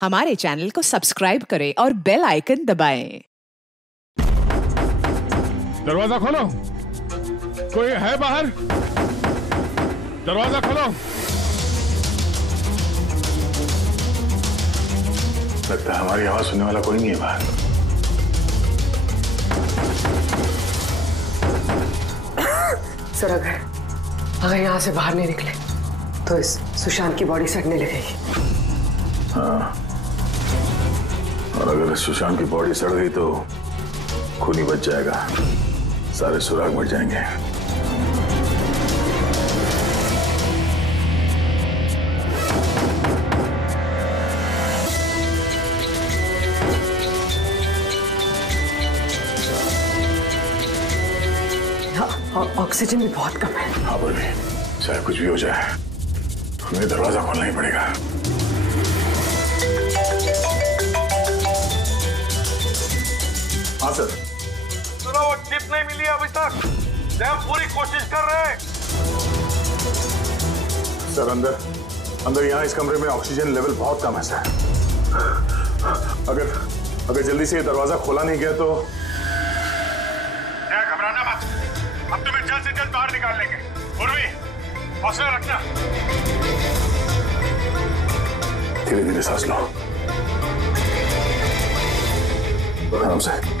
हमारे चैनल को सब्सक्राइब करें और बेल आइकन दबाएं। दरवाजा खोलो, कोई है बाहर? दरवाजा खोलो। लगता है हमारी आवाज सुनने वाला कोई नहीं है बाहर। सर अगर यहाँ से बाहर नहीं निकले तो इस सुशांत की बॉडी सड़ने लगेगी। हाँ, और अगर सुशांत की बॉडी सड़ गई तो खून ही बच जाएगा, सारे सुराग मिट जाएंगे। ऑक्सीजन भी बहुत कम है। हाँ बोली, चाहे कुछ भी हो जाए हमें दरवाजा खोलना ही पड़ेगा। हाँ सर। सुनो, वो चिप नहीं मिली अभी तक। हम पूरी कोशिश कर रहे हैं। सर अंदर यहाँ इस कमरे में ऑक्सीजन लेवल बहुत कम है सर। अगर जल्दी से ये दरवाजा खोला नहीं गया तो घबराना मत, हम तुम्हें जल्द से जल्द बाहर निकाल लेंगे। उर्वी, हौसला रखना। धीरे धीरे सांस लो, आराम से।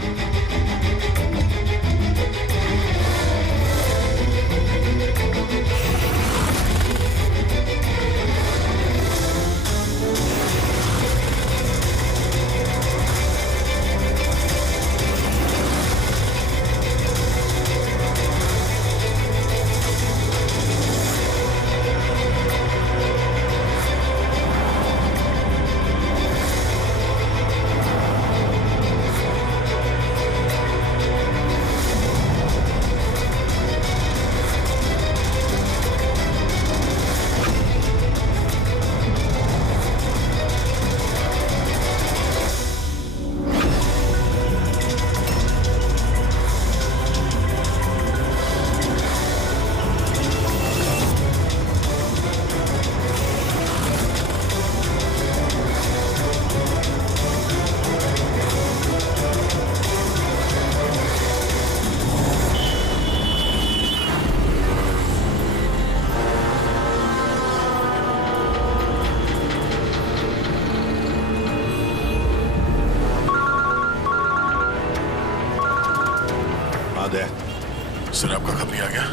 सर आपका खबर आ गया?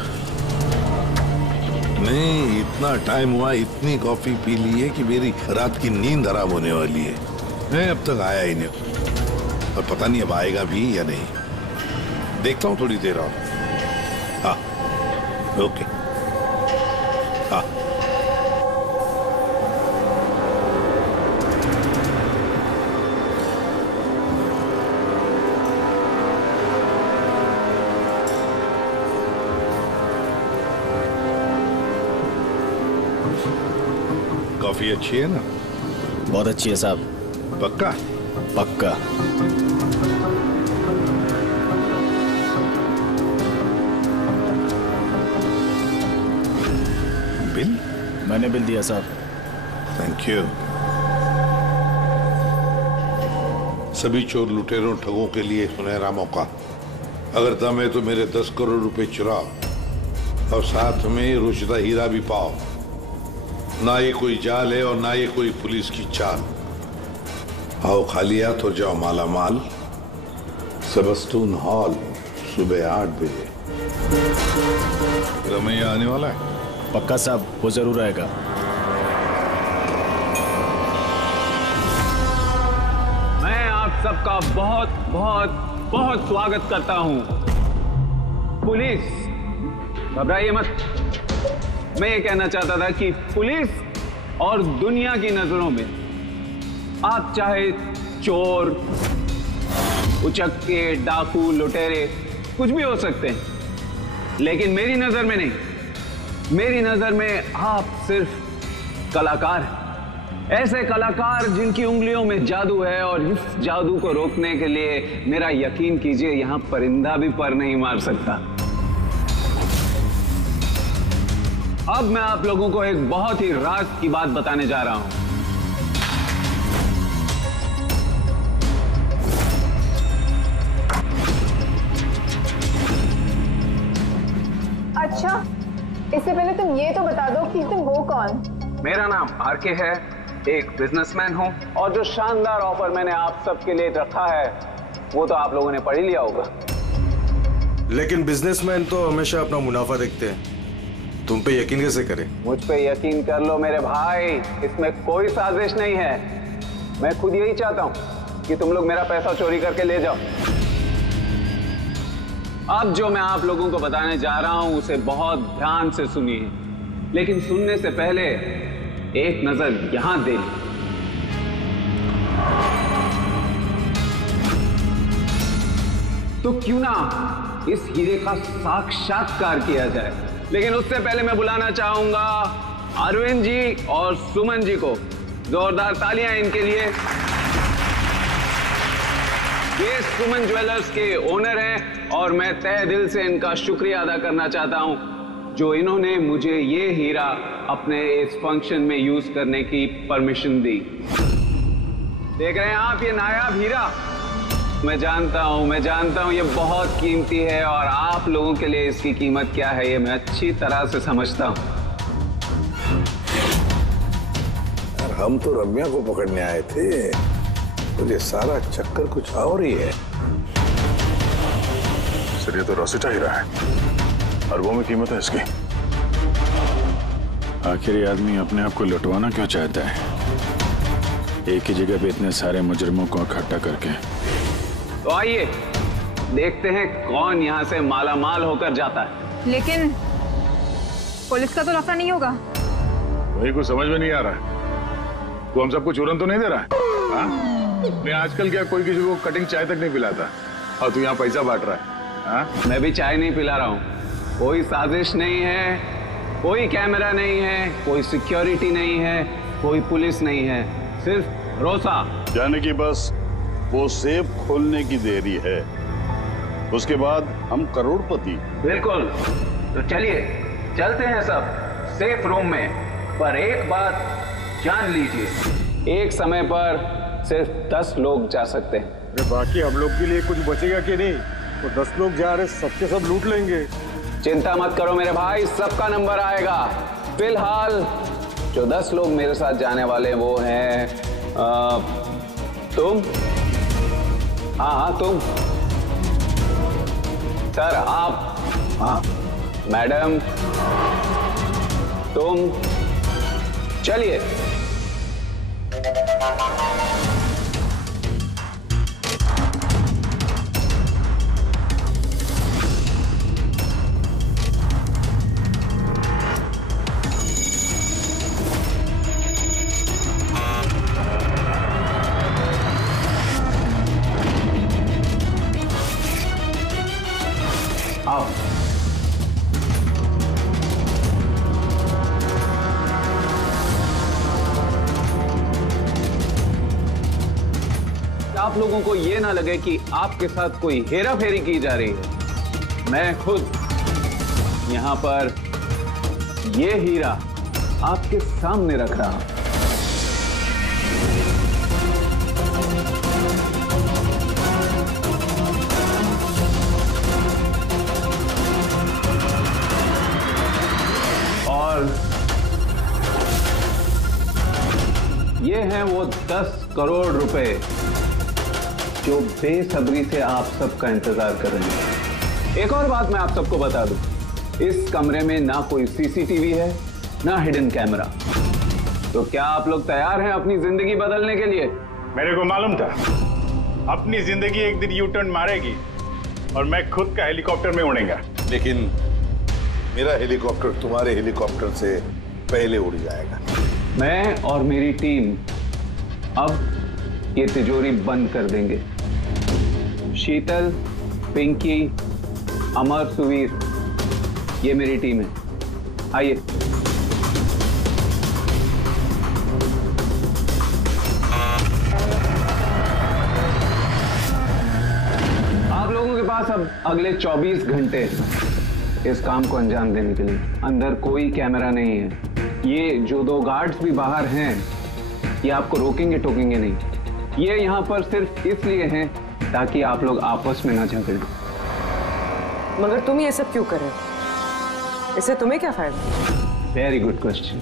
नहीं, इतना टाइम हुआ, इतनी कॉफी पी ली है कि मेरी रात की नींद हराम होने वाली है। मैं अब तक आया ही नहीं और पता नहीं अब आएगा भी या नहीं। देखता हूँ थोड़ी देर और। हाँ, ओके। हाँ, कॉफी अच्छी है ना? बहुत अच्छी है साहब। पक्का? पक्का। बिल? मैंने बिल दिया साहब। Thank you. सभी चोर लुटेरों ठगों के लिए सुनहरा मौका। अगर दम है तो मेरे 10 करोड़ रुपए चुराओ और साथ में रुचिता हीरा भी पाओ। ना ये कोई जाल है और ना ये कोई पुलिस की चाल। आओ खाली हाथ हो जाओ माला माल। सेबस्टून हॉल सुबह 8 बजे। रमैया आने वाला है? पक्का साहब, वो जरूर आएगा। मैं आप सबका बहुत बहुत बहुत स्वागत करता हूं। पुलिस, घबराइए मत। मैं ये कहना चाहता था कि पुलिस और दुनिया की नजरों में आप चाहे चोर, उचक्के, डाकू, लुटेरे कुछ भी हो सकते हैं, लेकिन मेरी नजर में नहीं। मेरी नजर में आप सिर्फ कलाकार हैं। ऐसे कलाकार जिनकी उंगलियों में जादू है, और इस जादू को रोकने के लिए मेरा यकीन कीजिए यहां परिंदा भी पर नहीं मार सकता। अब मैं आप लोगों को एक बहुत ही राज की बात बताने जा रहा हूं। बता दो कि तुम हो कौन? मेरा नाम आरके है, एक बिजनेसमैन हूँ, और जो शानदार ऑफर मैंने आप सबके लिए रखा है वो तो आप लोगों ने पढ़ ही लिया होगा। लेकिन बिजनेसमैन तो हमेशा अपना मुनाफा देखते हैं, तुम पे यकीन कैसे करें? मुझ पे यकीन कर लो मेरे भाई, इसमें कोई साजिश नहीं है। मैं खुद यही चाहता हूँ कि तुम लोग मेरा पैसा चोरी करके ले जाओ। अब जो मैं आप लोगों को बताने जा रहा हूं उसे बहुत ध्यान से सुनिए, लेकिन सुनने से पहले एक नजर यहां दे ली। तो क्यों ना इस हीरे का साक्षात्कार किया जाए। लेकिन उससे पहले मैं बुलाना चाहूंगा अरविंद जी और सुमन जी को। जोरदार तालियां इनके लिए। ये सुमन ज्वेलर्स के ओनर हैं और मैं तहे दिल से इनका शुक्रिया अदा करना चाहता हूं जो इन्होंने मुझे ये हीरा अपने इस फंक्शन में यूज करने की परमिशन दी। देख रहे हैं आप ये नायाब हीरा? मैं जानता हूं ये बहुत कीमती है और आप लोगों के लिए इसकी कीमत क्या है ये मैं अच्छी तरह से समझता हूं। हम तो रम्या को पकड़ने आए थे, तो ये सारा चक्कर कुछ और ही है। सर ये तो रोसिटा हीरा है, अरबों में कीमत है इसकी। आखिर ये आदमी अपने आप को लुटवाना क्यों चाहता है, एक ही जगह पे इतने सारे मुजरिमों को इकट्ठा करके? तो आइए देखते हैं कौन यहाँ से मालामाल होकर जाता है। लेकिन पुलिस का तो लफड़ा नहीं होगा? वही कुछ समझ में नहीं आ रहा है। तू हम सबको चूरन तो नहीं दे रहा है? हाँ? मैं आजकल क्या कोई किसी को कटिंग चाय तक नहीं पिलाता और तू यहाँ पैसा बांट रहा है? हाँ? मैं भी चाय नहीं पिला रहा हूँ। कोई साजिश नहीं है, कोई कैमरा नहीं है, कोई सिक्योरिटी नहीं है, कोई पुलिस नहीं है, सिर्फ भरोसा। जाने की बस वो सेफ खोलने की देरी है, उसके बाद हम करोड़पति। बिल्कुल। तो चलिए चलते हैं सब सेफ रूम में। पर एक बात जान लीजिए, एक समय पर सिर्फ 10 लोग जा सकते हैं। अरे बाकी हम लोग के लिए कुछ बचेगा कि नहीं? तो 10 लोग जा रहे, सबके सब लूट लेंगे। चिंता मत करो मेरे भाई, सबका नंबर आएगा। फिलहाल जो 10 लोग मेरे साथ जाने वाले वो हैं तुम। हाँ तुम सर, आप। हाँ मैडम, तुम। चलिए आओ। आप लोगों को यह ना लगे कि आपके साथ कोई हेरा फेरी की जा रही है। मैं खुद यहां पर यह हीरा आपके सामने रख रहा हूं। और ये हैं वो 10 करोड़ रुपए जो बेसब्री से आप सबका इंतजार कर रहे हैं। एक और बात मैं आप सबको बता दूं, इस कमरे में ना कोई सीसीटीवी है ना हिडन कैमरा। तो क्या आप लोग तैयार हैं अपनी जिंदगी बदलने के लिए? मेरे को मालूम था अपनी जिंदगी एक दिन यू टर्न मारेगी और मैं खुद का हेलीकॉप्टर में उड़ेगा। लेकिन मेरा हेलीकॉप्टर तुम्हारे हेलीकॉप्टर से पहले उड़ जाएगा। मैं और मेरी टीम अब ये तिजोरी बंद कर देंगे। शीतल, पिंकी, अमर, सुवीर, ये मेरी टीम है। आइए। आप लोगों के पास अब अगले 24 घंटे इस काम को अंजाम देने के लिए। अंदर कोई कैमरा नहीं है। ये जो 2 गार्ड्स भी बाहर हैं ये आपको रोकेंगे टोकेंगे नहीं। ये यहाँ पर सिर्फ इसलिए हैं ताकि आप लोग आपस में ना झगड़ें। मगर तुम ये सब क्यों कर रहे हो? इससे तुम्हें क्या फायदा? Very good question.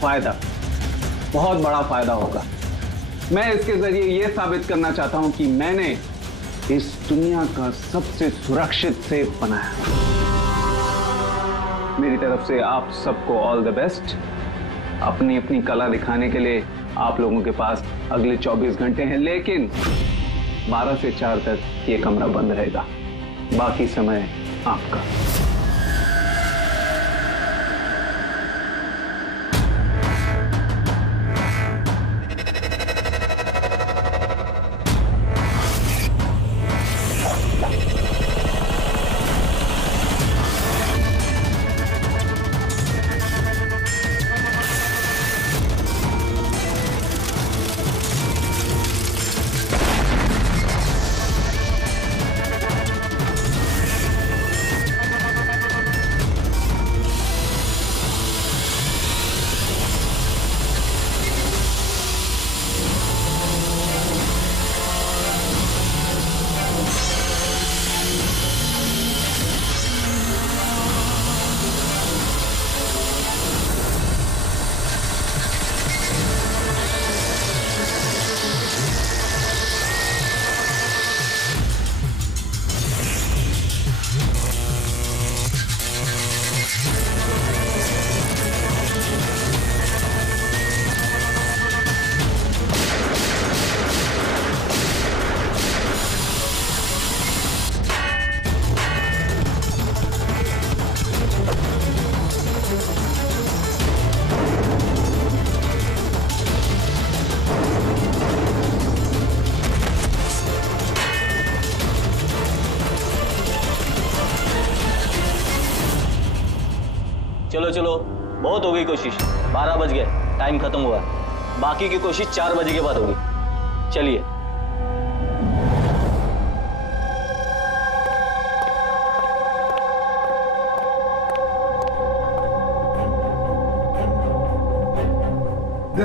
फायदा, बहुत बड़ा फायदा होगा। मैं इसके जरिए यह साबित करना चाहता हूं कि मैंने इस दुनिया का सबसे सुरक्षित सेफ बनाया। मेरी तरफ से आप सबको ऑल द बेस्ट। अपनी अपनी कला दिखाने के लिए आप लोगों के पास अगले 24 घंटे हैं, लेकिन 12 से 4 तक ये कमरा बंद रहेगा। बाकी समय आपका। चलो चलो, बहुत हो गई कोशिश। 12 बज गए, टाइम खत्म हुआ। बाकी की कोशिश 4 बजे के बाद होगी। चलिए।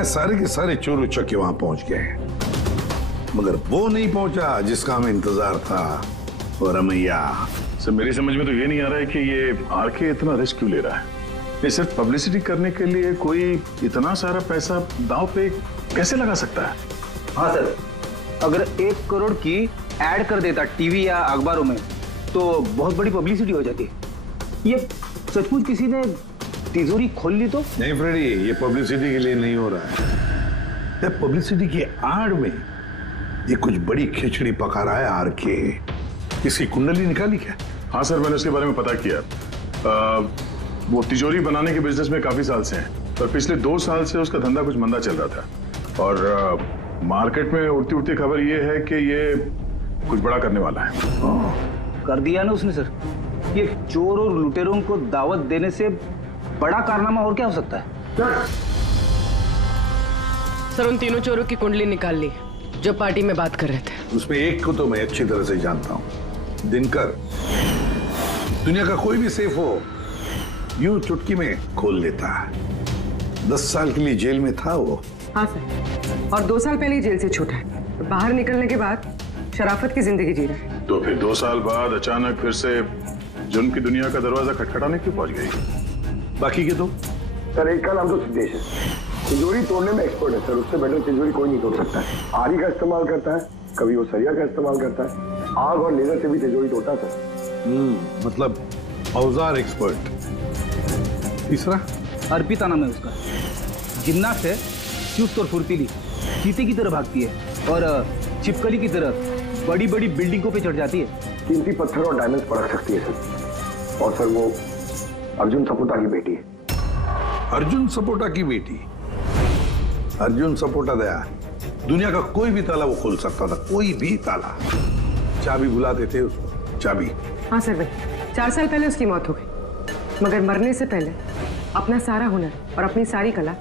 सारे के सारे चोर उचक्के वहां पहुंच गए, मगर वो नहीं पहुंचा जिसका हमें इंतजार था। और रमैया सर, मेरी समझ में तो ये नहीं आ रहा है कि ये आरके इतना रिस्क क्यों ले रहा है। ये सिर्फ पब्लिसिटी करने के लिए कोई इतना सारा पैसा दांव पे कैसे लगा सकता है? हाँ सर, अगर 1 करोड़ की ऐड कर देता टीवी या अखबारों में तो बहुत बड़ी पब्लिसिटी हो जाती। ये सचमुच किसी ने तिजोरी खोल ली तो? नहीं फ्रेडी, ये पब्लिसिटी के लिए नहीं हो रहा है। पब्लिसिटी की आड़ में ये कुछ बड़ी खिचड़ी पका रहा है आरके। इसकी कुंडली निकाली क्या? हाँ सर, मैंने उसके बारे में पता किया। वो तिजोरी बनाने के बिजनेस में काफी साल से हैं, पर पिछले 2 साल से उसका धंधा कुछ मंदा चल रहा था। और मार्केट में उड़ती उड़ती खबर ये है कि ये कुछ बड़ा करने वाला है। कर दिया ना उसने सर। ये चोर और लुटेरों को दावत देने से बड़ा कारनामा और क्या हो सकता है? सर, उन तीनों चोरों की कुंडली निकाल ली जो पार्टी में बात कर रहे थे। उसमें एक को तो मैं अच्छी तरह से जानता हूं, दिनकर। दुनिया का कोई भी सेफ हो यूं चुटकी में खोल लेता है। 10 साल के लिए जेल में था वो। हाँ सर, और 2 साल पहले ही जेल से छूटा है। बाहर निकलने के बाद शराफत की जिंदगी जी रहा है। तो फिर 2 साल बाद अचानक फिर से जुर्म की दुनिया का दरवाजा खटखटाने क्यों पहुंच गई? बाकी के दो? सर, एक का नाम तो सिद्धेश है, तिजोरी तोड़ने में एक्सपर्ट है सर। उससे बेटर तिजोरी कोई नहीं तोड़ सकता है। आरी का इस्तेमाल करता है, कभी वो सरिया का इस्तेमाल करता है, आग और लेजर से भी तिजोरी तोड़ता है सर। मतलब औजार एक्सपर्ट। तीसरा? अर्पिता नाम है उसका। जिम्नास्ट है, चुस्त और फुर्तीली, चीते की तरह भागती है और छिपकली की तरह बड़ी बड़ी बिल्डिंगों पे चढ़ जाती है। कीमती पत्थर और डायमंड्स परख सकती है सर। और सर, वो अर्जुन सपोटा की बेटी है। अर्जुन सपोटा की बेटी? अर्जुन सपोटा दया दुनिया का कोई भी ताला वो खोल सकता था, कोई भी ताला। चाबी बुलाते थे उसको, चाबी। हाँ सर भाई, 4 साल पहले उसकी मौत हो गई, मगर मरने से पहले अपना सारा हुनर और अपनी सारी कला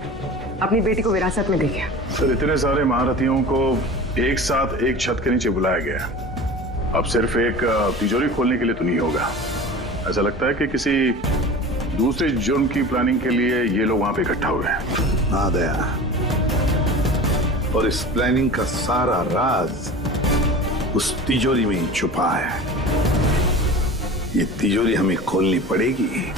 अपनी बेटी को विरासत में दे गया। सर, इतने सारे महारथियों को एक साथ एक छत के नीचे बुलाया गया। अब सिर्फ एक तिजोरी खोलने के लिए तो नहीं होगा। ऐसा लगता है कि किसी दूसरे जुर्म की प्लानिंग के लिए ये लोग वहां पे इकट्ठा हुए हैं। हाँ दया, और इस प्लानिंग का सारा राज उस तिजोरी में ही छुपा है। ये तिजोरी हमें खोलनी पड़ेगी।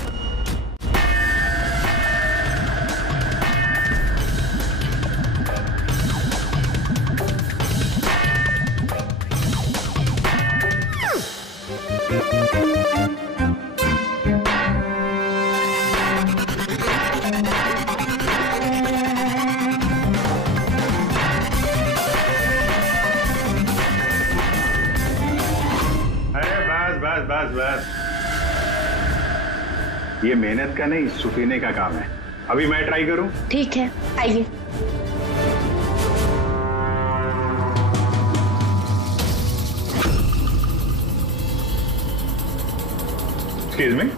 बस बस, ये मेहनत का नहीं सुफीने का काम है। अभी मैं ट्राई करूं? ठीक है, आइए। एक्सक्यूज मी,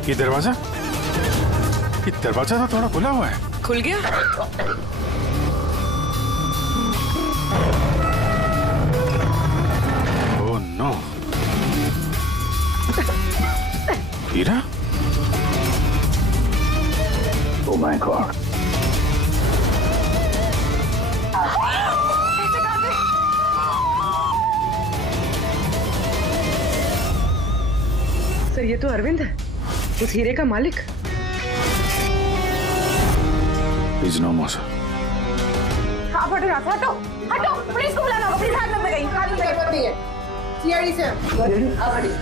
ये दरवाजा तो थोड़ा खुला हुआ है। खुल गया? ओह नो, हीरा? Oh my god. सर ये तो अरविंद है, उस हीरे का मालिक। He's no more, sir. आप हटो यहाँ से, हटो हटो, पुलिस को बुलाना होगा, पुलिस हाथ में गई, कानून की जरूरत नहीं है। सीआईडी से आप हटिए।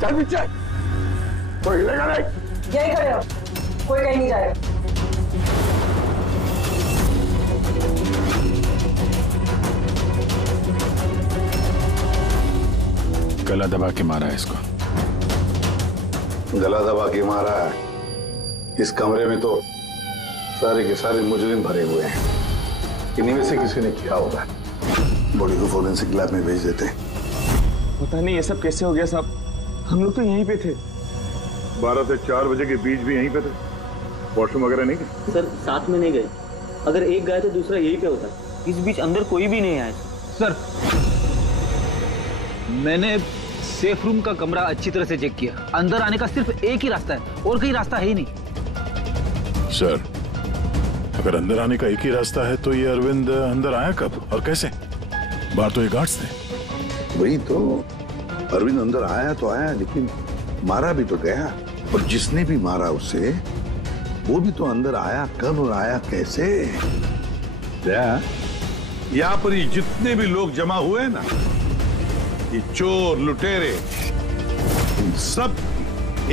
चल पीछे, कोई हिलेगा नहीं। यही खड़े हो, कोई कहीं नहीं जाएगा। गला दबा के मारा है इसको। गला दबा के मारा है। इस कमरे में तो सारे के सारे मुजरिम भरे हुए हैं। इन्हीं में से किसी ने किया होगा। बॉडी को फोरेंसिक लैब में भेज देते हैं। पता नहीं ये सब कैसे हो गया साहब, हम लोग तो यहीं पे थे। 12 से 4 बजे के बीच भी यहीं पे थे। वॉशरूम वगैरह नहीं गए? सर साथ में नहीं गए, अगर एक गया तो दूसरा यहीं पे होता। इस बीच अंदर कोई भी नहीं आया। सर मैंने सेफ रूम का कमरा अच्छी तरह से चेक किया, अंदर आने का सिर्फ एक ही रास्ता है और कहीं रास्ता है ही नहीं। सर, अगर अंदर आने का एक ही रास्ता है तो ये अरविंद अंदर आया कब और कैसे? बाहर तो ये गार्ड्स थे। वही तो, अरविंद अंदर आया तो आया, लेकिन मारा भी तो गया। और जिसने भी मारा उसे, वो भी तो अंदर आया कब और आया कैसे? यहाँ पर ये जितने भी लोग जमा हुए हैं ना, ये चोर लुटेरे, इन सब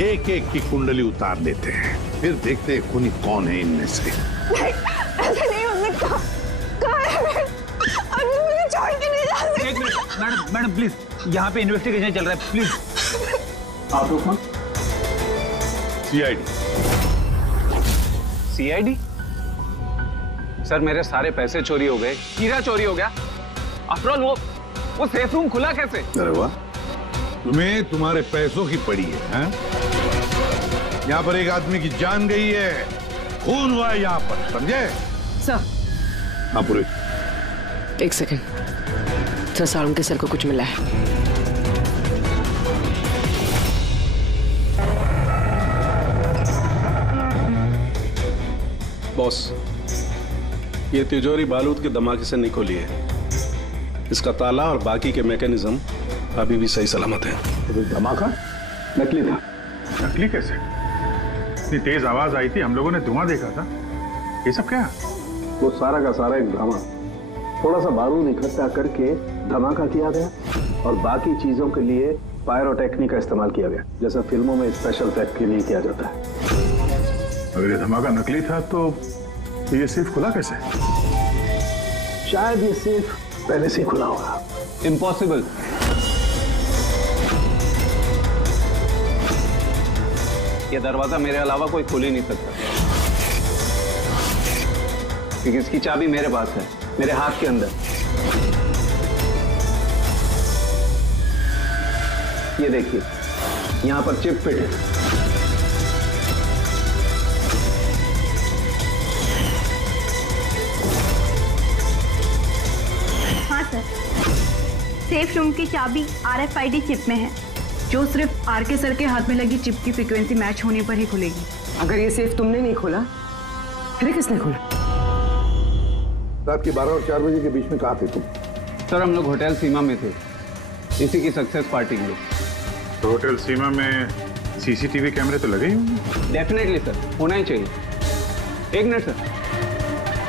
एक एक की कुंडली उतार लेते हैं, फिर देखते हैं खूनी कौन है इनमें से। ऐसे नहीं हो सकता। कहाँ है? अभी मुझे छोड़ के नहीं जा सकते। एक मिनट मैडम प्लीज, यहाँ पे इन्वेस्टिगेशन चल रहा है, प्लीज। आप लोग कौन? सीआईडी। सीआईडी? सर मेरे सारे पैसे चोरी हो गए, हीरा चोरी हो गया। आफ्टर ऑल वो सेफ रूम खुला कैसे? अरे वाह, तुम्हें तुम्हारे पैसों की पड़ी है, हैं? यहाँ पर एक आदमी की जान गई है, खून हुआ है यहाँ पर, समझे? सर। हाँ पूरे। एक सेकंड सर, सारुण के सर को कुछ मिला है। बॉस, ये तिजोरी बारूद के धमाके से नहीं खोली है। इसका ताला और बाकी के मैकेनिज्म अभी भी सही सलामत है। तो धमाका नकली था। नकली कैसे? इतनी तेज आवाज आई थी, हम लोगों ने धुआं देखा था। ये सब क्या? वो सारा का सारा एक ड्रामा। थोड़ा सा बारूद इकट्ठा करके धमाका किया गया और बाकी चीजों के लिए पायरोटेक्निक का इस्तेमाल किया गया, जैसा फिल्मों में स्पेशल इफेक्ट के लिए किया जाता है। अगर ये धमाका नकली था तो ये सेफ खुला कैसे? शायद ये सेफ पहले से खुला होगा। इम्पॉसिबल। ये दरवाजा मेरे अलावा कोई खोल ही नहीं सकता, क्योंकि इसकी चाबी मेरे पास है, मेरे हाथ के अंदर। ये देखिए, यहां पर चिप फिट है। हाँ सर, सेफ रूम की चाबी RFID चिप में है, जो सिर्फ आरके सर के हाथ में लगी चिप की फ्रीक्वेंसी मैच होने पर ही खुलेगी। अगर ये सेफ तुमने नहीं खोला, फिर किसने खोला? रात के 12 और 4 बजे के बीच में कहाँ थे तुम? सर हम लोग होटल सीमा में थे, इसी की सक्सेस पार्टी के लिए। तो होटल सीमा में सीसीटीवी कैमरे तो लगे ही होंगे। डेफिनेटली सर, होना ही चाहिए। एक मिनट सर,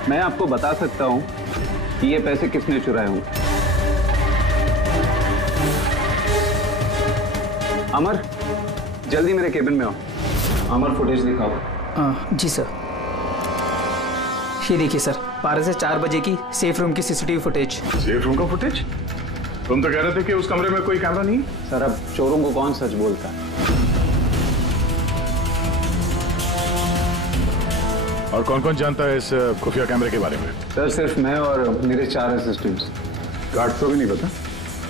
मैं आपको बता सकता हूं कि ये पैसे किसने चुराए होंगे। अमर, जल्दी मेरे केबिन में आओ। अमर, फुटेज दिखाओ। जी सर। ये देखिए सर, 12 से 4 बजे की सेफ रूम की सीसीटीवी फुटेज। सेफ रूम का फुटेज? तुम तो कह रहे थे कि उस कमरे में कोई कैमरा नहीं। सर, अब चोरों को कौन सच बोलता है? और कौन कौन जानता है इस खुफिया कैमरे के बारे में? सर, सिर्फ मैं और मेरे 4 असिस्टेंट्स। गार्ड को भी नहीं पता?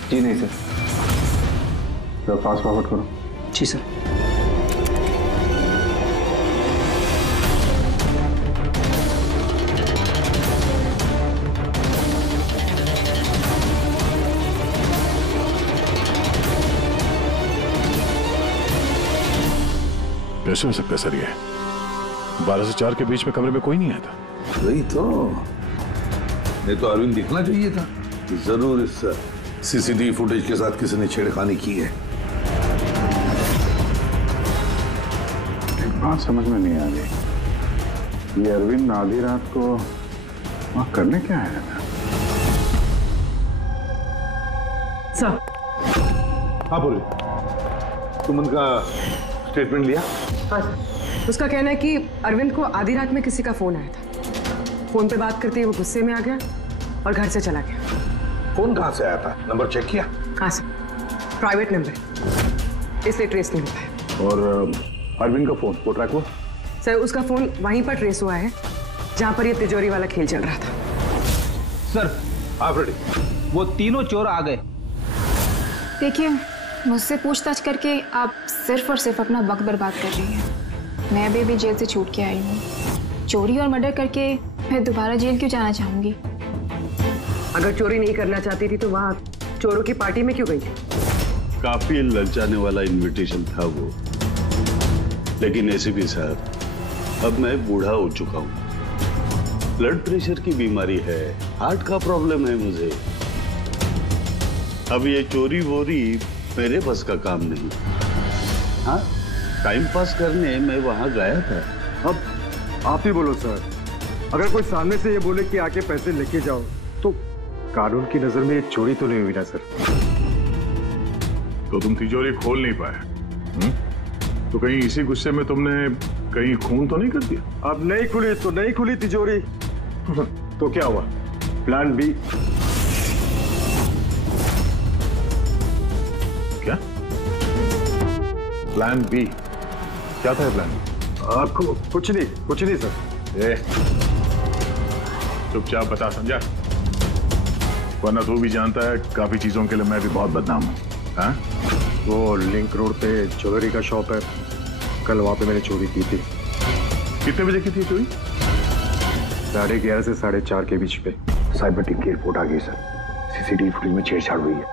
जी नहीं सर। तो फास्ट फॉरवर्ड करो। जी सर। कैसे हो सकता है सर ये? 12 से 4 के बीच में कमरे में कोई नहीं आया था। वही तो, नहीं तो अरविंद दिखना चाहिए था। जरूर इस सीसीटीवी फुटेज के साथ किसी ने छेड़खानी की है। एक बात समझ में नहीं आ रही, ये अरविंद आधी रात को वहां करने क्या आया था? सर। हाँ बोले, तुम उनका स्टेटमेंट लिया? हाँ, उसका कहना है कि अरविंद को आधी रात में किसी का फोन आया था। फोन पे बात करते ही वो गुस्से में आ गया और घर से चला गया। फोन कहाँ से आया था? नंबर चेक किया? हाँ सर, प्राइवेट नंबर, इसलिए ट्रेस नहीं हो पाया। और अरविंद का फोन वो ट्रैक हुआ? सर, उसका फोन वहीं पर ट्रेस हुआ है जहां पर ये तिजोरी वाला खेल चल रहा था। सर, आप रेडी? वो तीनों चोर आ गए। देखिए, मुझसे पूछताछ करके आप सिर्फ और सिर्फ अपना वक्त बर्बाद कर रही हैं। मैं अभी जेल से छूट के आई हूँ। चोरी और मर्डर करके मैं दोबारा जेल क्यों जाना चाहूंगी? अगर चोरी नहीं करना चाहती थी तो वहाँ चोरों की पार्टी में क्यों गई थी? काफी ललचाने वाला इनविटेशन था वो, लेकिन एसीपी साहब, अब मैं बूढ़ा हो चुका हूँ। ब्लड प्रेशर की बीमारी है, हार्ट का प्रॉब्लम है मुझे। अब ये चोरी वोरी मेरे बस का काम नहीं। हाँ, टाइम पास करने मैं वहां गया था। अब आप ही बोलो सर, अगर कोई सामने से ये बोले कि आके पैसे लेके जाओ तो कानून की नजर में ये चोरी तो नहीं हुई ना सर? तो तुम तिजोरी खोल नहीं पाए? तो कहीं इसी गुस्से में तुमने कहीं खून तो नहीं कर दिया? अब नहीं खुली तो नहीं खुली तिजोरी। तो क्या हुआ? Plan B. क्या प्लान बी? क्या था प्लान? आपको कुछ नहीं सर। चुपचाप बता समझा, वरना तू भी जानता है काफी चीजों के लिए मैं भी बहुत बदनाम हूँ। हाँ? वो लिंक रोड पे ज्वेलरी का शॉप है, कल वहां पे मैंने चोरी की थी। कितने बजे की थी चोरी? 11:30 से 4:30 के बीच पे। साइबर टीम की रिपोर्ट आ गई सर, सीसीटीवी फुटेज में छेड़छाड़ हुई है।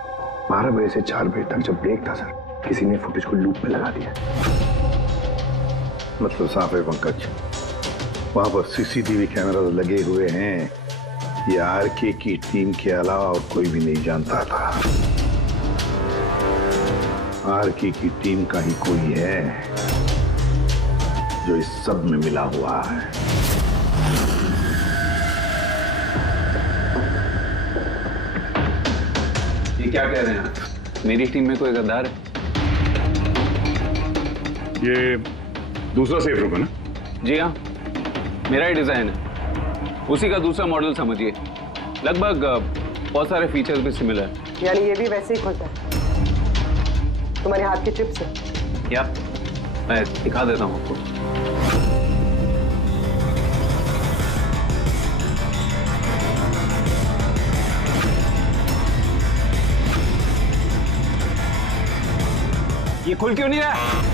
12 बजे से 4 बजे तक जब ब्रेक था सर, किसी ने फुटेज को लूप में लगा दिया। मतलब साफ है पंकज, वहां पर सीसीटीवी कैमरा लगे हुए हैं, ये आरके की टीम के अलावा और कोई भी नहीं जानता था। आरके की टीम का ही कोई है जो इस सब में मिला हुआ है। ये क्या कह रहे हैं आप? मेरी टीम में कोई गद्दार है? ये दूसरा सेफ रूम है ना? जी हाँ, मेरा ही डिजाइन है, उसी का दूसरा मॉडल समझिए। लगभग बहुत सारे फीचर्स भी सिमिलर है। यानी ये भी वैसे ही खुलता है तुम्हारे हाथ के चिप से? या मैं दिखा देता हूँ आपको। ये खुल क्यों नहीं रहा है?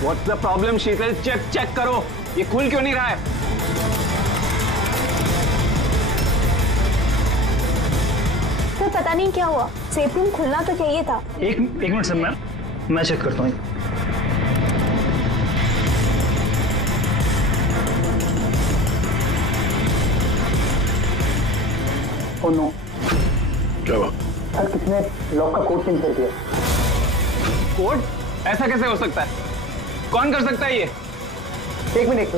What's the problem, Sheetal? Check करो, ये खुल क्यों नहीं रहा है? तो पता नहीं क्या हुआ, सेफ रूम खुलना तो चाहिए था। एक मिनट सर, मैं चेक करता हूँ। ओ नो, क्या हुआ? सर किसने लॉक का कोड चेंज कर दिया? कोड? ऐसा कैसे हो सकता है? कौन कर सकता है ये? एक मिनट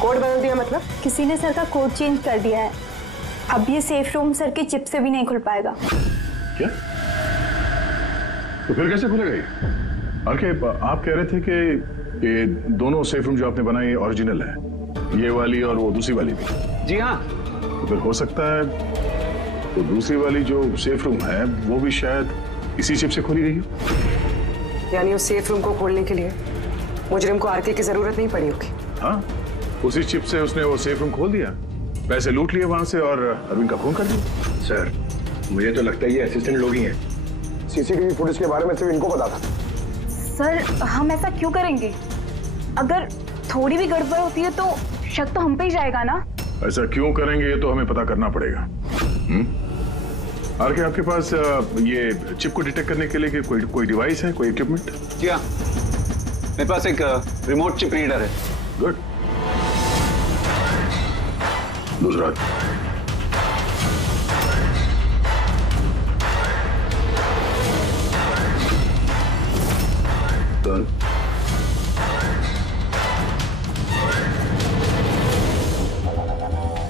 कोड बदल दिया मतलब? किसी ने सर का कोड चेंज कर दिया है। अब ये सेफ रूम सर के चिप से भी नहीं खुल पाएगा। क्या? तो फिर कैसे खुलेगा ये? आप कह रहे थे कि ये दोनों सेफ रूम जो आपने बनाए ये ओरिजिनल है, ये वाली और वो दूसरी वाली भी? जी हाँ। तो फिर हो सकता है तो दूसरी वाली जो सेफ रूम है वो भी शायद इसी चिप से खोली गई हो। यानी उस सेफ रूम को खोलने के लिए मुजरिम को आरके की जरूरत नहीं पड़ी होगी। हाँ, उसी चिप से उसने वो सेफ रूम खोल दिया, पैसे लूट लिए वहां से और अरविंद का खून कर दिया। सर, मुझे तो लगता है ये असिस्टेंट लोग ही हैं। सीसीटीवी फुटेज के बारे में सिर्फ इनको पता था। सर, हम ऐसा क्यों करेंगे? अगर थोड़ी भी गड़बड़ होती है तो शक तो हम पे ही जाएगा ना। ऐसा क्यों करेंगे ये तो हमें पता करना पड़ेगा। आरके, आपके पास ये चिप को डिटेक्ट करने के लिए कोई डिवाइस है, कोई इक्विपमेंट? जी हाँ, मेरे पास एक रिमोट चिप रीडर है। गुड। दूसरा डन।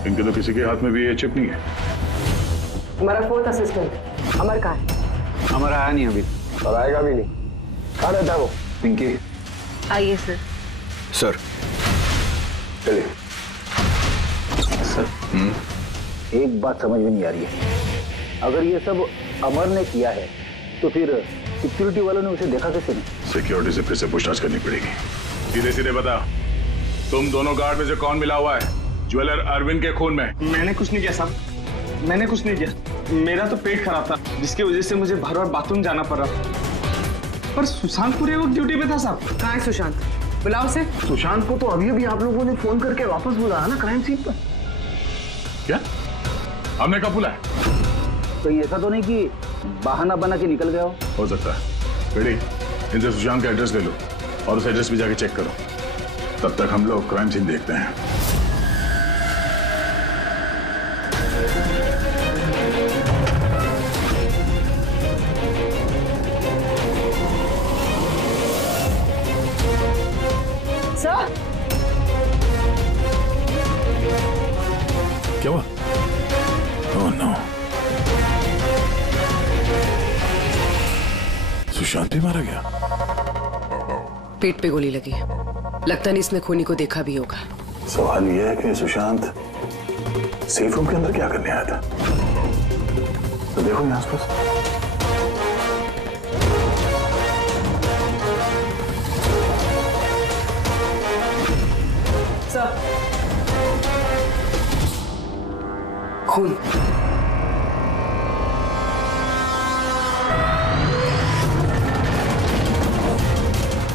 इनके तो किसी के हाथ में भी ये चिप नहीं है। हमारा फोर्थ असिस्टेंट अमर कहाँ है? अमर आया नहीं अभी और आएगा भी नहीं। कहाँ रहता है वो? पिंकी। आइए सर। सर चलिए। सर, एक बात समझ में नहीं आ रही है। अगर ये सब अमर ने किया है तो फिर सिक्योरिटी वालों ने उसे देखा कैसे नहीं? सिक्योरिटी से फिर से पूछताछ करनी पड़ेगी। सीधे सीधे बता, तुम दोनों गार्ड में से कौन मिला हुआ है ज्वेलर अरविंद के खून में? मैंने कुछ नहीं किया साहब, मैंने कुछ नहीं किया। मेरा तो पेट खराब था जिसकी वजह से मुझे बार बार बाथरूम जाना पड़ रहा। पर सुशांत पूरे वक्त ड्यूटी पे था साहब। कहाँ है सुशांत? बुलाओ से। सुशांत को तो अभी अभी आप लोगों ने फोन करके वापस बुलाया ना क्राइम सीन पर। क्या? हमने कब बुलाया? तो ऐसा तो नहीं कि बहाना बना के निकल गया हो सकता है। बेटी, इनसे सुशांत का एड्रेस ले लो और उस एड्रेस पे जाके चेक करो। तब तक हम लोग क्राइम सीन देखते हैं। सर, क्या हुआ? ओह नो, सुशांत भी मारा गया। पेट पे गोली लगी है। लगता नहीं इसने खूनी को देखा भी होगा। सवाल यह है कि सुशांत सेफ रूम के अंदर क्या करने आया था? तो देखो यहाँ आसपास। सर, खून।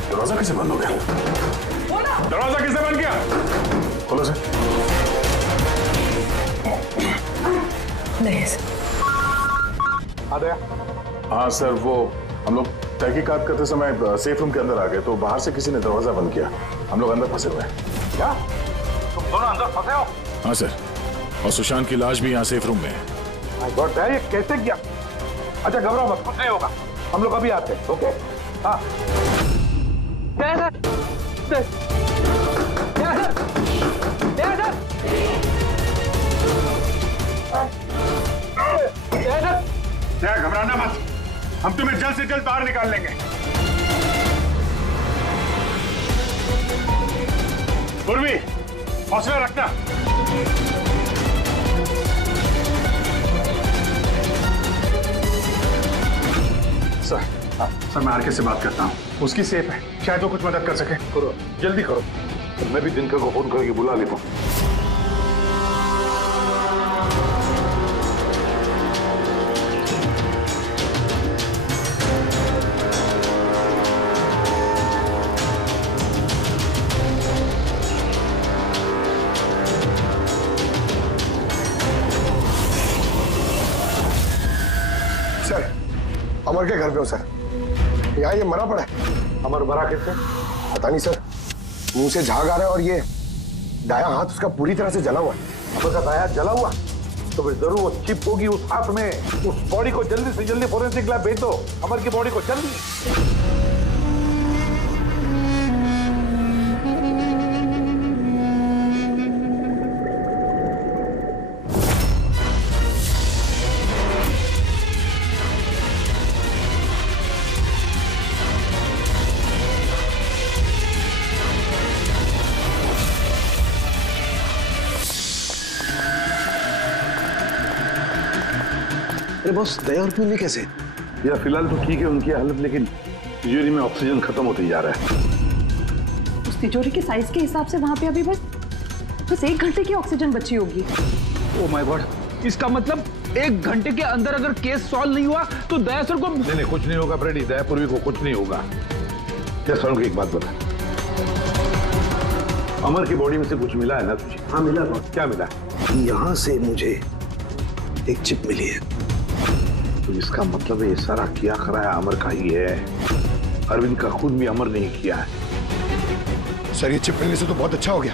दरवाजा कैसे बंद हो गया? दरवाजा किसने बंद किया? खोलो सर। नहीं सर। आ गया। हाँ सर, वो हम लोग तहकीकात करते समय सेफ रूम के अंदर आ गए तो बाहर से किसी ने दरवाजा बंद किया। हम लोग अंदर फंसे हुए हैं। क्या? तुम दोनों अंदर फंसे हो? हाँ सर, और सुशांत की लाश भी यहाँ सेफ रूम में है। माय गॉड, ये कैसे किया? अच्छा घबराओ मत, कुछ नहीं होगा। हम लोग अभी आते हैं। ओके? हाँ। घबराना मत, हम तुम्हें जल्द से जल्द बाहर निकाल लेंगे। पूर्वी, हौसला रखना। सर, मैं आरके से बात करता हूँ। उसकी सेफ है, शायद वो कुछ मदद कर सके। करो, जल्दी करो। मैं भी दिनकर को फोन करके बुला लेता हूँ। सर, अमर के घर पे हो सर। यहाँ ये मरा पड़ा है। अमर मरा कैसे? पता नहीं सर, मुंह से झाग आ रहा है और ये दाया हाथ उसका पूरी तरह से जला हुआ है। अमर का दाया जला हुआ तो फिर जरूर वो चिप होगी उस हाथ में। उस बॉडी को जल्दी से जल्दी फोरेंसिक लैब भेज दो। अमर की बॉडी को जल्दी। अरे बॉस, दया और पूर्वी कैसे? यार फिलहाल तो ठीक है उनकी हालत, लेकिन तिजोरी में ऑक्सीजन खत्म होते जा रहा है। उस तिजोरी के साइज के हिसाब से वहां पे अभी बस 1 घंटे की ऑक्सीजन बची होगी। ओह माय गॉड, इसका मतलब 1 घंटे के अंदर अगर केस सॉल्व नहीं हुआ तो दया सर को नहीं कुछ नहीं होगा फ्रेडी, दया पूर्वी को कुछ नहीं होगा। क्या सर को एक बात बता, अमर की बॉडी में से कुछ मिला है ना तुझे? हाँ मिला। क्या मिला? यहाँ से मुझे एक चिप मिली है। तो इसका मतलब ये सारा किया कराया अमर का ही है। अरविंद का खुद भी अमर नहीं किया है। सर ये चिप मिलने से तो बहुत अच्छा हो गया।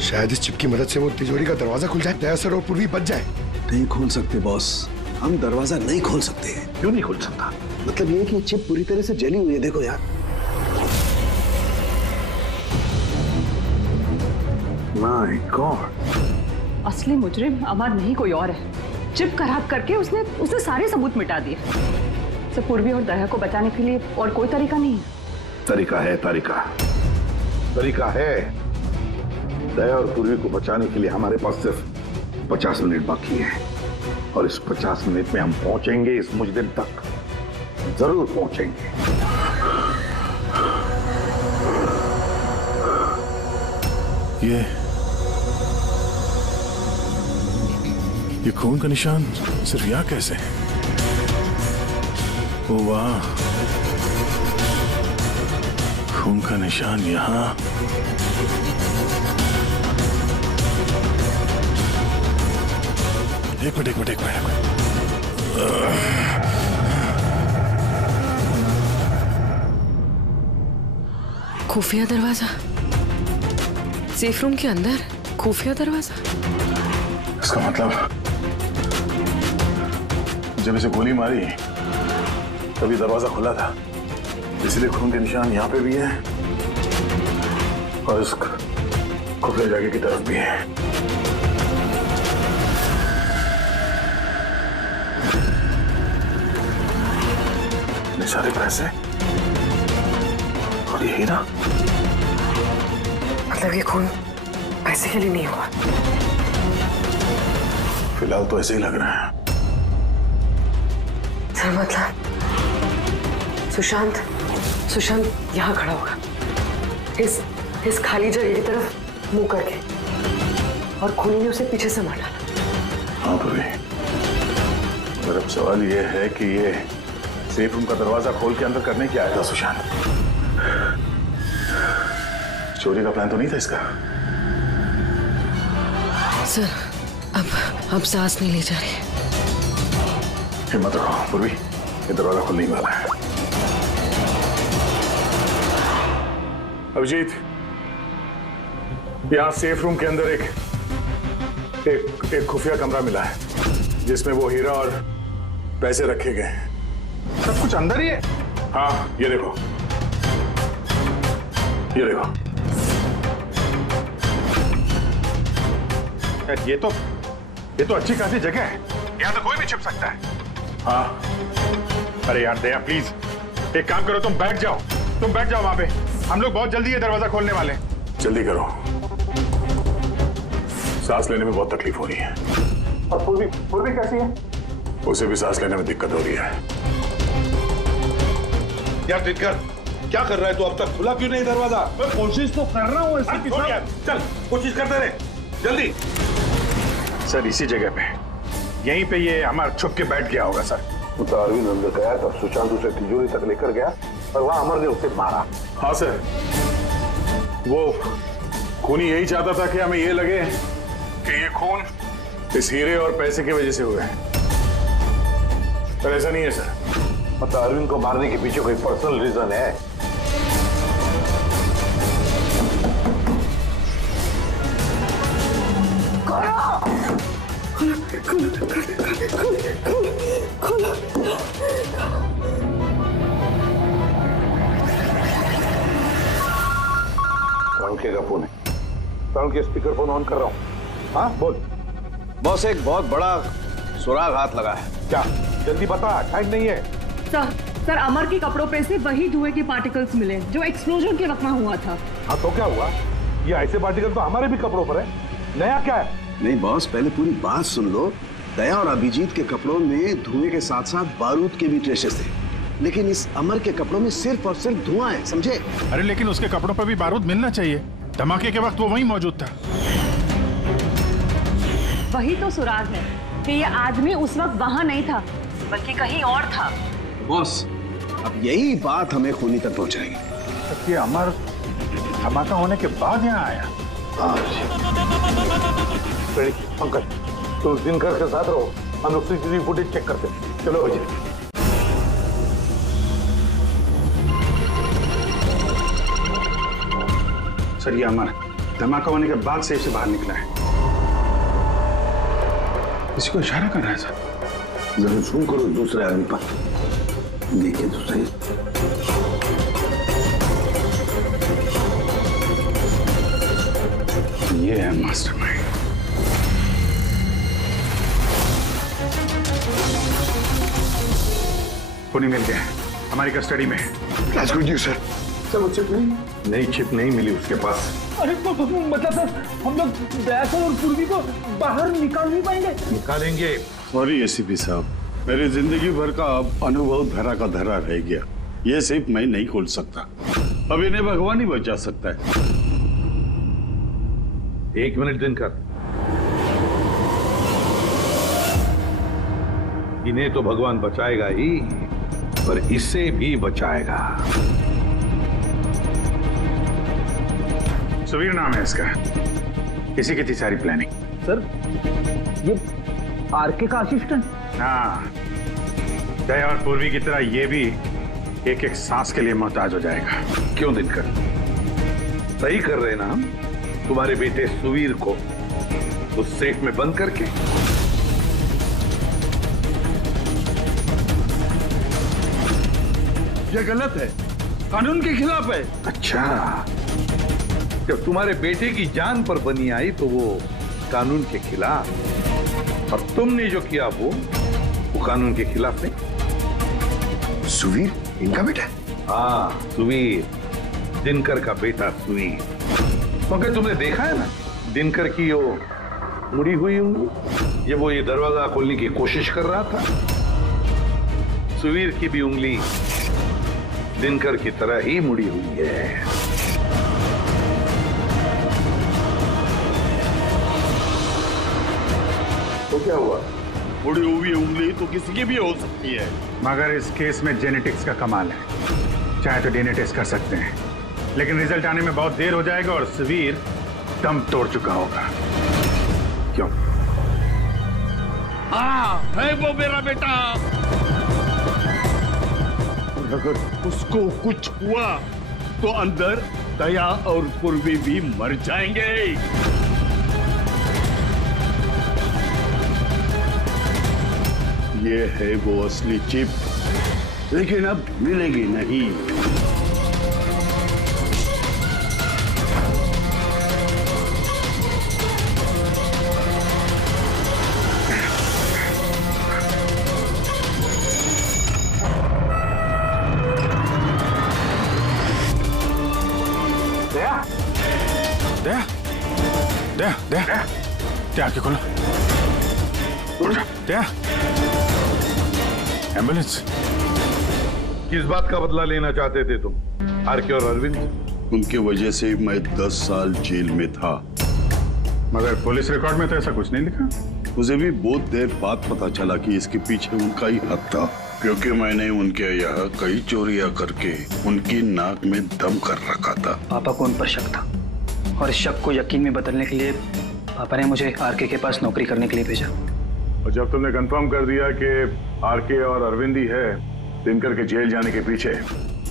शायद इस चिप की मदद से वो तिजोरी का दरवाजा खुल जाए, दया सर और पूर्वी बच जाए। नहीं खोल सकते बॉस, हम दरवाजा नहीं खोल सकते। क्यों नहीं खोल सकता? मतलब ये कि चिप पूरी तरह से जली हुई है, देखो यार। माय गॉड, असली मुजरिम अमर नहीं कोई और है। चिप खराब करके उसने सारे सबूत मिटा दिए। से पूर्वी और दया को बचाने के लिए और कोई तरीका नहीं है। तरीका है, तरीका है। दया और पूर्वी को बचाने के लिए हमारे पास सिर्फ 50 मिनट बाकी है, और इस 50 मिनट में हम पहुंचेंगे इस मुजरिम तक, जरूर पहुंचेंगे। ये खून का निशान सिर्फ यहाँ कैसे? ओ वाह, खून का निशान यहाँ। एक मिनट। खुफिया दरवाजा, सेफ रूम के अंदर खुफिया दरवाजा। इसका मतलब जब इसे गोली मारी तभी दरवाजा खुला था, इसलिए खून के निशान यहाँ पे भी है और इस खुफिया जगह की तरफ भी है। इतने सारे पैसे और ये हीरा, मतलब ये खून पैसे के लिए नहीं हुआ। फिलहाल तो ऐसे ही लग रहा है। सर मतलब सुशांत यहाँ खड़ा होगा, इस खाली जगह की तरफ मुंह करके, और खूनी ने उसे पीछे से मार डाला। हाँ पूर्वी, पर अब सवाल ये है कि ये सेफ रूम का दरवाजा खोल के अंदर करने क्या आया था सुशांत? चोरी का प्लान तो नहीं था इसका? सर अब सांस नहीं ले जा रही। हिम्मत रखो पूर्वी, ये दरवाजा खुलने वाला है। अभिजीत, यहाँ सेफ रूम के अंदर एक खुफिया कमरा मिला है जिसमें वो हीरा और पैसे रखे गए हैं। सब कुछ अंदर ही है? हाँ, ये देखो। ये तो अच्छी खासी जगह है, यहाँ तो कोई भी छिप सकता है। हाँ। अरे यार दया प्लीज एक काम करो, तुम बैठ जाओ वहां पे, हम लोग बहुत जल्दी ये दरवाजा खोलने वाले हैं। जल्दी करो, सांस लेने में बहुत तकलीफ हो रही है। और पूर्वी कैसी है? उसे भी सांस लेने में दिक्कत हो रही है। यार दिनकर, क्या कर रहा है तू? अब तक खुला क्यों नहीं दरवाजा? मैं कोशिश तो कर रहा हूँ। चल कोशिश करते रहे, जल्दी। सर इसी जगह पे, यहीं पे ये हमारा छुप के बैठ गया होगा सर। तो अरविंद अंदर गया तब सुशांत उसे तिजोरी तक लेकर गया और वहां अमर ने उसे मारा। हाँ सर, वो खूनी यही चाहता था कि हमें ये लगे कि ये खून इस हीरे और पैसे की वजह से हुआ है, पर ऐसा नहीं है सर। मतलब अरविंद को मारने के पीछे कोई पर्सनल रीजन है? का फोन है, साउंड के स्पीकर फोन ऑन कर रहा हूँ। हाँ बोल। बॉस एक बहुत बड़ा सुराग हाथ लगा है। क्या? जल्दी बता, टाइम नहीं है। सर अमर के कपड़ों पे से वही धुएं के पार्टिकल्स मिले जो एक्सप्लोजन के वक्त में हुआ था। हाँ तो क्या हुआ? ये ऐसे पार्टिकल तो हमारे भी कपड़ों पर है, नया क्या है? नहीं बॉस, पहले पूरी बात सुन लो, दया और अभिजीत के कपड़ों में धुएं के साथ साथ बारूद के भी ट्रेसेस थे, लेकिन इस अमर के कपड़ों में सिर्फ और सिर्फ धुआं है, समझे? अरे लेकिन उसके कपड़ों पर भी बारूद मिलना चाहिए। धमाके के वक्त वो वहीं मौजूद था। वही तो सुराग है कि ये आदमी उस वक्त वहां नहीं था, बल्कि कहीं और था। बॉस, अब यही बात हमें खूनी तक पहुंचाएगी। ये अमर धमाका होने के बाद यहाँ आया। पंकज, तुम दिनकर के साथ रहो, हम लोग सीसीटीवी फुटेज चेक करते हैं। चलो भैया। सर, ये अमर धमाका होने के बाद सेफ से बाहर निकला है। किसी को इशारा कर रहा है सर। जरा जूम करो दूसरे आदमी पर, देखिए तो सही। ये है मास्टरमाइंड। खूनी मिल गया, हमारी कस्टडी में है। That's good news, sir. Sir वो चिप नहीं, नई चिप नहीं मिली उसके पास। अरे मतलब सर, हम लोग दया सर और पूर्वी को बाहर निकाल नहीं पाएंगे? निकालेंगे। सॉरी एसीपी साहब, मेरी जिंदगी भर का अब अनुभव धरा का धरा रह गया। ये सिर्फ मैं नहीं खोल सकता, अब इन्हें भगवान ही बचा सकता है। 1 मिनट दिनकर, इन्हें तो भगवान बचाएगा ही, पर इसे भी बचाएगा। सुवीर नाम है इसका, इसी की थी सारी प्लानिंग। सर, ये आरके का असिस्टेंट? हाँ, दया और पूर्वी की तरह ये भी एक एक सांस के लिए मोहताज हो जाएगा। क्यों दिनकर, सही कर रहे ना हम? तुम्हारे बेटे सुवीर को उस सेफ में बंद करके। ये गलत है, कानून के खिलाफ है। अच्छा, जब तुम्हारे बेटे की जान पर बनी आई तो वो कानून के खिलाफ, और तुमने जो किया वो कानून के खिलाफ नहीं। सुवीर इनका बेटा? हाँ, सुवीर, दिनकर का बेटा सुवीर। मगर तुमने देखा है ना दिनकर की वो मुड़ी हुई उंगली, ये वो ये दरवाजा खोलने की कोशिश कर रहा था। सुवीर की भी उंगली दिनकर की तरह ही मुड़ी हुई है। तो क्या हुआ? मुड़ी हुई उंगली तो किसी की भी हो सकती है। मगर इस केस में जेनेटिक्स का कमाल है। चाहे तो डीएनए टेस्ट कर सकते हैं, लेकिन रिजल्ट आने में बहुत देर हो जाएगा और सुवीर दम तोड़ चुका होगा। क्यों? हाँ, है वो मेरा बेटा। अगर उसको कुछ हुआ तो अंदर दया और पूर्वी भी मर जाएंगे। ये है वो असली चिप, लेकिन अब मिलेगी नहीं। दया आके खोलो। दया, एम्बुलेंस। किस बात का बदला लेना चाहते थे तुम, आरके और अरविंद? उनकी वजह से मैं 10 साल जेल में था। मगर पुलिस रिकॉर्ड में तो ऐसा कुछ नहीं लिखा। मुझे भी बहुत देर बाद पता चला कि इसके पीछे उनका ही हाथ था, क्योंकि मैंने उनके यहाँ कई चोरियां करके उनकी नाक में दम कर रखा था। पापा को उन पर शक था, और इस शक को यकीन में बदलने के लिए पापा ने मुझे आरके के पास नौकरी करने के लिए भेजा। और जब तुमने कंफर्म कर दिया कि आरके और अरविंद ही है दिनकर के जेल जाने के पीछे,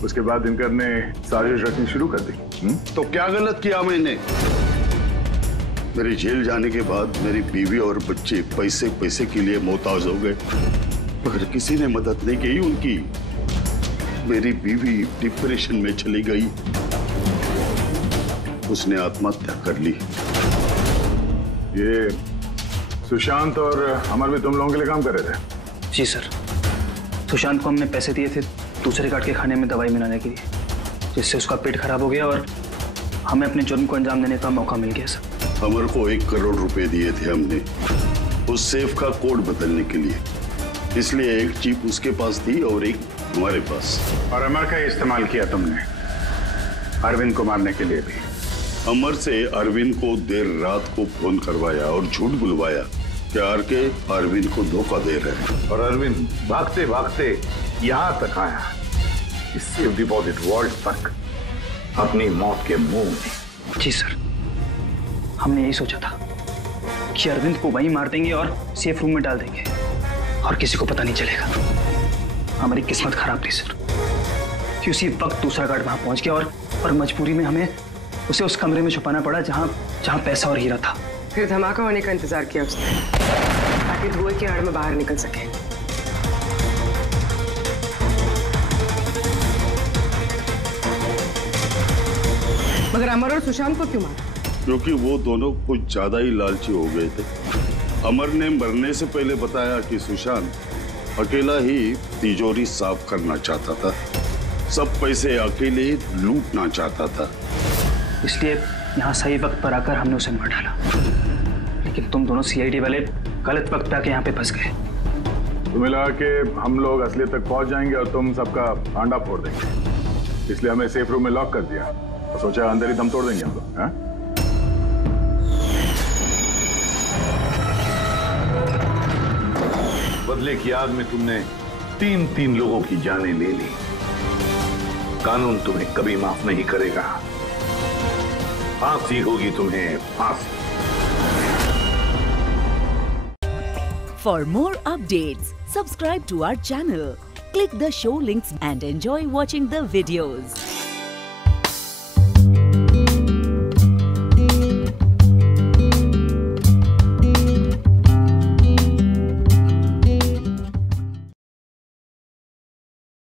उसके बाद दिनकर ने साजिश रचनी शुरू कर दी। तो क्या गलत किया मैंने? मेरे जेल जाने के बाद मेरी बीवी और बच्चे पैसे पैसे के लिए मोहताज हो गए, मगर किसी ने मदद नहीं की उनकी। मेरी बीवी डिप्रेशन में चली गई, उसने आत्महत्या कर ली। ये सुशांत और अमर भी तुम लोगों के लिए काम कर रहे थे? जी सर, सुशांत को हमने पैसे दिए थे दूसरे गार्ड के खाने में दवाई मिलाने के लिए, जिससे उसका पेट खराब हो गया और हमें अपने जुर्म को अंजाम देने का मौका मिल गया सर। अमर को 1 करोड़ रुपए दिए थे हमने, उस सेफ का कोड बदलने के लिए। इसलिए एक चिप उसके पास थी और एक हमारे पास। और अमर का इस्तेमाल किया तुमने अरविंद को मारने के लिए भी। अमर से अरविंद को देर रात को फोन करवाया और झूठ बुलवाया कि आरके अरविंद को धोखा दे रहे हैं। और अरविंद भागते भागते यहाँ तक आया, इस सेफ डिपॉजिट वॉल्ट तक, अपनी मौत के मुंह में। जी सर, हमने यही सोचा था कि अरविंद को वहीं मार देंगे और सेफ रूम में डाल देंगे और किसी को पता नहीं चलेगा। हमारी किस्मत खराब थी सर कि उसी वक्त दूसरा गार्ड वहां पहुंच गया और मजबूरी में हमें उसे उस कमरे में छुपाना पड़ा जहां पैसा और हीरा था। फिर धमाका होने का इंतजार किया उसने ताकि धुएं की आड़ में बाहर निकल सके। मगर अमर और सुशांत को क्यों मारा? क्योंकि वो दोनों कुछ ज्यादा ही लालची हो गए थे। अमर ने मरने से पहले बताया कि सुशांत अकेला ही तिजोरी साफ करना चाहता था, सब पैसे अकेले लूटना चाहता था। इसलिए यहाँ सही वक्त पर आकर हमने उसे मार डाला, लेकिन तुम दोनों सीआईडी वाले गलत वक्त पे आके यहाँ पे फंस गए। तुम्हें लगा कि हम लोग असलियत तक पहुंच जाएंगे और तुम सबका आंडा फोड़ देंगे, इसलिए हमें सेफ रूम में लॉक कर दिया और सोचा अंदर ही दम तोड़ देंगे हम लोग। बदले की आग में तुमने तीन लोगों की जानें ले ली। कानून तुम्हें कभी माफ नहीं करेगा, फांसी होगी तुम्हें, फांसी। For more updates, subscribe to our channel, click the show links and enjoy watching the videos.